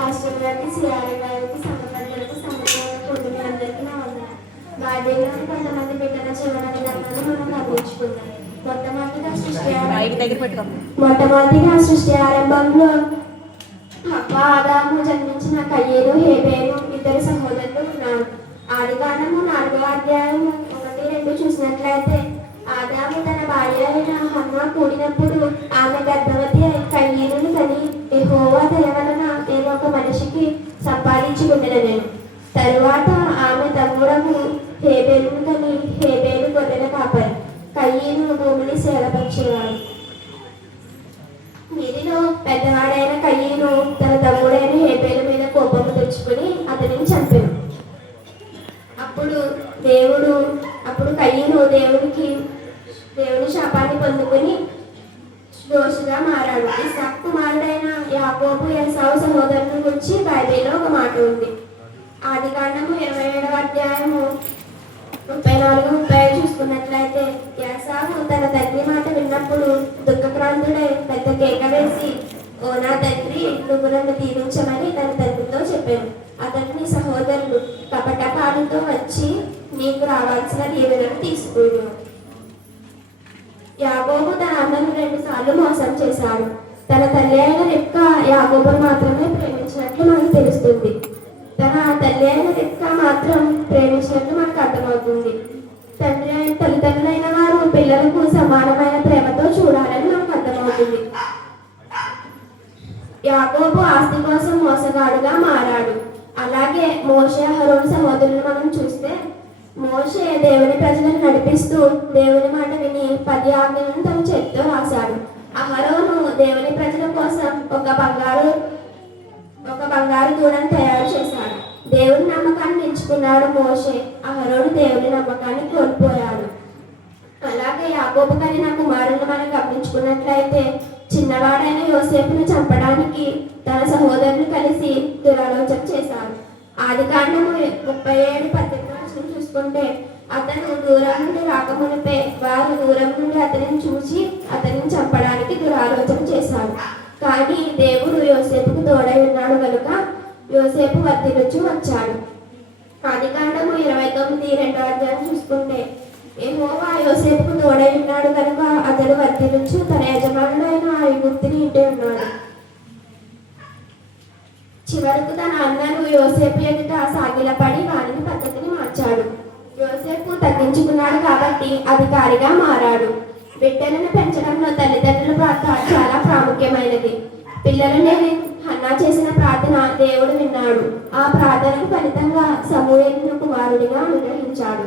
Pastor గారికి, CR గారికి, సంఘపతులకు, సంఘటనల కుటుంబాలందరికీ నా వందనాలు. బైబిల్లోని కొంతమంది బిడ్డల చివరి రంగాన్ని మనం గమనించుకుందాం. మొట్టమొదటిగా సృష్టి ఆరంభంలో ఆదాము జన్మించిన కయ్యేను, హేబేలు ఇద్దరు సహోదరులు ఉన్నారు. ఆదికాండము 4వ అధ్యాయం 1-2 చూసినట్లయితే ఆదాము తన భార్య అయిన హన్న కూడినప్పుడు ఆమె గర్భవతి అయి కయ్యేనును కని యెహోవా దయ వలన నేను ఒక మనిషికి సంపాదించుకున్నాను. తరువాత ఆమె తమ్ముడము హేబేలును కని హేబేలు గొర్రెల కాపరి, కయ్యేను భూమిని సేదపరిచేవాడు. వీరిలో పెద్దవాడైన కయ్యేను తన తమ్ముడైన హేబేలు మీద కోపము తెచ్చుకుని అతనిని చంపాడు. అప్పుడు కయ్యేను దేవుని శాపాన్ని పొందుకుని దోషిగా మారాడు. ఇస్సాకు కుమారుడైన యాకోబు ఏసావు సహోదరుని గురించి బైబిల్లో ఒక మాట ఉంది. ఆదికాండము 27వ అధ్యాయము 34-35 చూసుకున్నట్లయితే ఏసావు తన తండ్రి మాట విన్నప్పుడు దుఃఖక్రాంతుడై పెద్ద కేక వేసి, ఓ నా తండ్రి, నువ్వు నన్ను దీవించమని తన తండ్రితో చెప్పాను. అతని సహోదరులు కపటకాలతో వచ్చి నీకు రావాల్సిన దీవెనను తీసుకుని యాకోబు తన అన్నను 2 సార్లు మోసం చేశాడు. తన తల్లి అయిన రెబ్కా యాకోబును మాత్రమే ప్రేమించినట్లు మనకు తెలుస్తుంది. తన తల్లి అయిన రెబ్కా మాత్రం ప్రేమించినట్లు మనకు అర్థమవుతుంది. తల్లిదండ్రులైన వారు పిల్లలకు సమానమైన ప్రేమతో చూడాలని మనకు అర్థమవుతుంది. యాకోబు ఆస్తి కోసం మోసగాడుగా మారాడు. అలాగే మోషే, అహరోను సహోదరులను మనం చూస్తే మోషే దేవుని ప్రజలను నడిపిస్తూ దేవుని మాట విని 10 ఆజ్ఞలను తన చేతితో రాశాడు. అహరోను దేవుని ప్రజల కోసం ఒక బంగారు దూడను తయారు చేశాడు. దేవుని నమ్మకాన్ని ఎంచుకున్నాడు మోషే. అహరోను దేవుని నమ్మకాన్ని కోల్పోయాడు. అలాగే యాకోబు కలిగిన కుమారులను మనం గమనించుకున్నట్లయితే చిన్నవాడైన యోసేపును చంపడానికి తన సహోదరులు కలిసి దురాలోచన చేశారు. ఆదికాండము 37-18 చూసుకుంటే అతను దూరం నుండి రాకమునిపే వారు దూరం నుండి అతనిని చూసి అతనిని చంపడానికి దురాలోచన చేశారు. కానీ దేవుడు యోసేపుకు తోడై ఉన్నాడు కనుక యోసేపు వర్ధిల్లుచు వచ్చాడు. ఆదికాండము 29-2వ అధ్యాయం చూసుకుంటే యెహోవా యోసేపుకు తోడై ఉన్నాడు కనుక అతడు వర్ధిల్లుచు తన యజమానుడైన ఐగుప్తుని ఇంటి ఉన్నాడు. చివరకు తన అన్నను యోసేపు ఎదుట సాగిలపడి వారిని పద్ధతిని మార్చాడు. యోసేపు తగ్గించుకున్నాడు కాబట్టి అధికారిగా మారాడు. బిడ్డలను పెంచడంలో తల్లిదండ్రుల పాత్ర చాలా ప్రాముఖ్యమైనది. పిల్లలు లేని హన్నా చేసిన ప్రార్థన దేవుడు విన్నాడు. ఆ ప్రార్థనకు ఫలితంగా సమూయేలును కుమారుడిగా అనుగ్రహించాడు.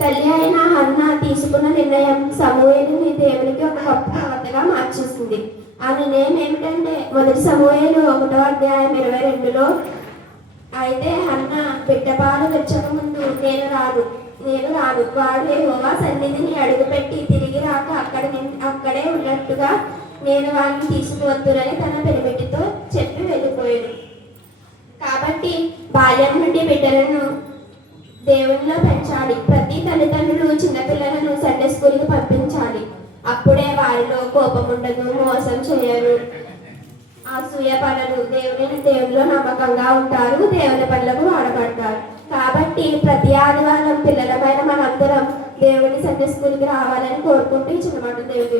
తల్లి అయిన హన్నా తీసుకున్న నిర్ణయం సమూయేలుని దేవునికి ఒక గొప్ప ప్రవక్తగా మార్చేసింది. ఆ నిర్ణయం ఏమిటంటే 1 సమూయేలు 1వ అధ్యాయం 22లో అయితే హన్నా బిడ్డ పాలు వెచ్చక ముందు నేను రాను వాడు యెహోవా సన్నిధిని అడుగుపెట్టి తిరిగి రాక అక్కడే ఉన్నట్టుగా నేను వాడిని తీసుకువద్దునని తన పెనిమిటితో చెప్పి వెళ్ళిపోయాడు. కాబట్టి బాల్యం నుండి బిడ్డలను దేవునిలో పెంచాలి. ప్రతి తల్లిదండ్రులు చిన్నపిల్లలను సండే స్కూల్కి పంపించాలి. అప్పుడే వారిలో కోపం ఉండదు, మోసం చేయరు, అసూయ పడరు, దేవునిలో నమ్మకంగా ఉంటారు, దేవుని పనులకు వాడబడతారు. కాబట్టి ప్రతి ఆదివారం పిల్లలమైన మనందరం దేవుని సండే స్కూల్కి రావాలని కోరుకుంటూ ఈ చిన్న మాట దేవుడు